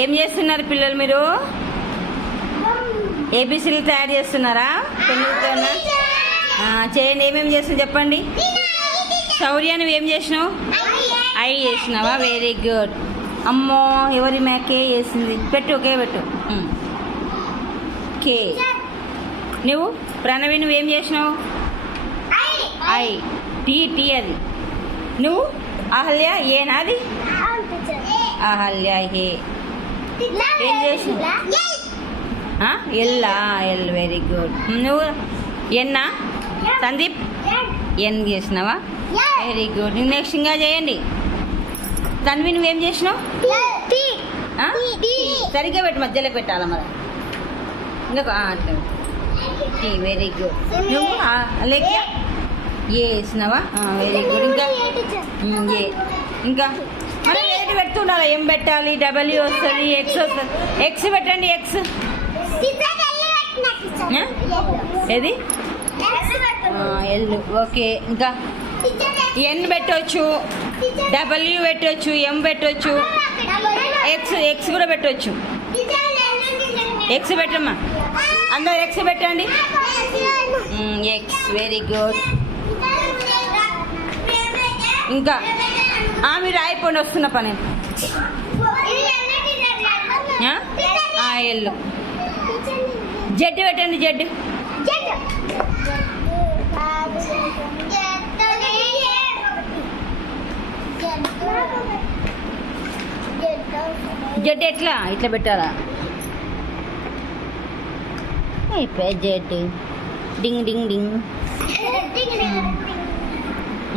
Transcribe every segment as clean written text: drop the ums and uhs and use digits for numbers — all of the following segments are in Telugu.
ఏం చేస్తున్నారు పిల్లలు మీరు? ఏబీసీలు తయారు చేస్తున్నారా పెన్నులతోనా? చేయండి. ఏమేమి చేస్తున్నావు చెప్పండి. శౌర్య నువ్వు ఏం చేసినావు? ఐ చేసినావా? Very good. అమ్మో ఎవరి కే వేసింది. పెట్టు కే పెట్టు. కే. నువ్వు ప్రణవి నువ్వేం చేసినావు? ఐ. టీ టీ అది. నువ్వు అహల్య ఏనా అది? అహల్య హే. ఏం చేసినావు? ఎల్లా ఎల్. Very good. నువ్వు ఎన్నా? సందీప్ ఎన్ చేసినావా? Very good. నెక్స్ట్ ఇంకా చేయండి. తన్వి నువ్వేం చేసినావు? సరిగ్గా పెట్టు, మధ్యలో పెట్టాలా మరి. ఇంకా అట్లా. Very good. నువ్వు లేక ఏ వేసినావా? Very good. ఇంకా ఏ. ఇంకా మనం ఏది పెడుతుండాలి? ఏం పెట్టాలి? డబ్ల్యూ వస్తుంది, ఎక్స్ వస్తుంది. ఎక్స్ పెట్టండి. ఎక్స్ ఏది? ఎల్. ఓకే. ఇంకా ఎన్ పెట్టవచ్చు, డబ్ల్యూ పెట్టవచ్చు, ఎం పెట్టవచ్చు, ఎక్స్ ఎక్స్ కూడా పెట్టవచ్చు. ఎక్స్ పెట్టమ్మా. అందరు ఎక్స్ పెట్టండి. ఎక్స్. Very good. ఇంకా మీరు అయిపోండి, వస్తున్న పని. ఎల్లు. జెడ్ పెట్టండి. జెడ్. జెడ్ ఎట్లా? ఇట్లా పెట్టాలా? అయిపోయా. జెడ్. డింగ్ డింగ్ డింగ్.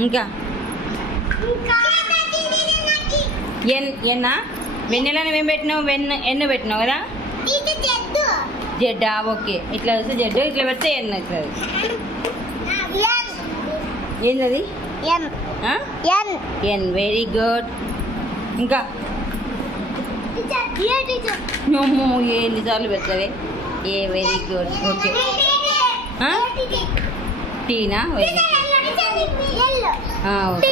ఇంకా ఎన్. ఎన్నా? వెన్నెల నువ్వేం పెట్టినావు? ఎన్ను పెట్టినావు కదా? జెడ్డా? ఓకే. ఇట్లా వస్తే జెడ్, ఇట్లా పెడితే ఎన్ అవుతుంది. ఏంటది? ఎన్. Very good. ఇంకా ఎన్నిసార్లు పెడతావే? ఏ. Very good. ఓకే. టీనా? Very good. ఓకే.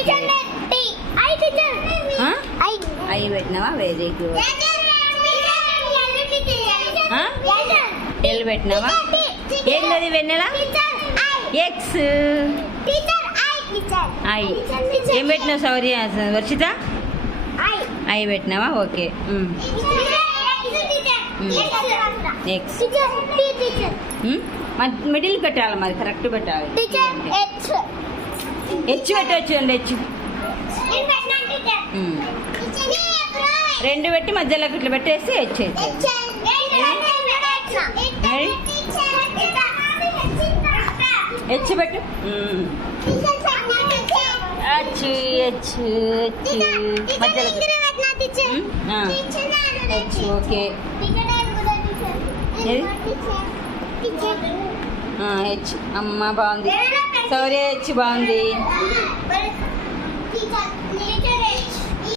ఐ పెట్టినావా? Very good. ఎల్ పెట్టినావా? ఏంటది వెన్నెల? ఎక్స్. ఐ. ఏం పెట్టినావు శౌర్య? వర్షిత ఐ పెట్టినావా? ఓకే. ఎక్స్. మిడిల్ పెట్టాలి మరి, కరెక్ట్ పెట్టాలి. హెచ్ పెట్టవచ్చు అండి. హెచ్ రెండు పెట్టి మధ్యలోకి ఇట్లా పెట్టేసి హెచ్. హెచ్ పెట్టు. హెచ్ హెచ్ హెచ్ మధ్యలో. హెచ్. ఓకే. హెచ్. అమ్మ బాగుంది. సౌర్య హెచ్ బాగుంది.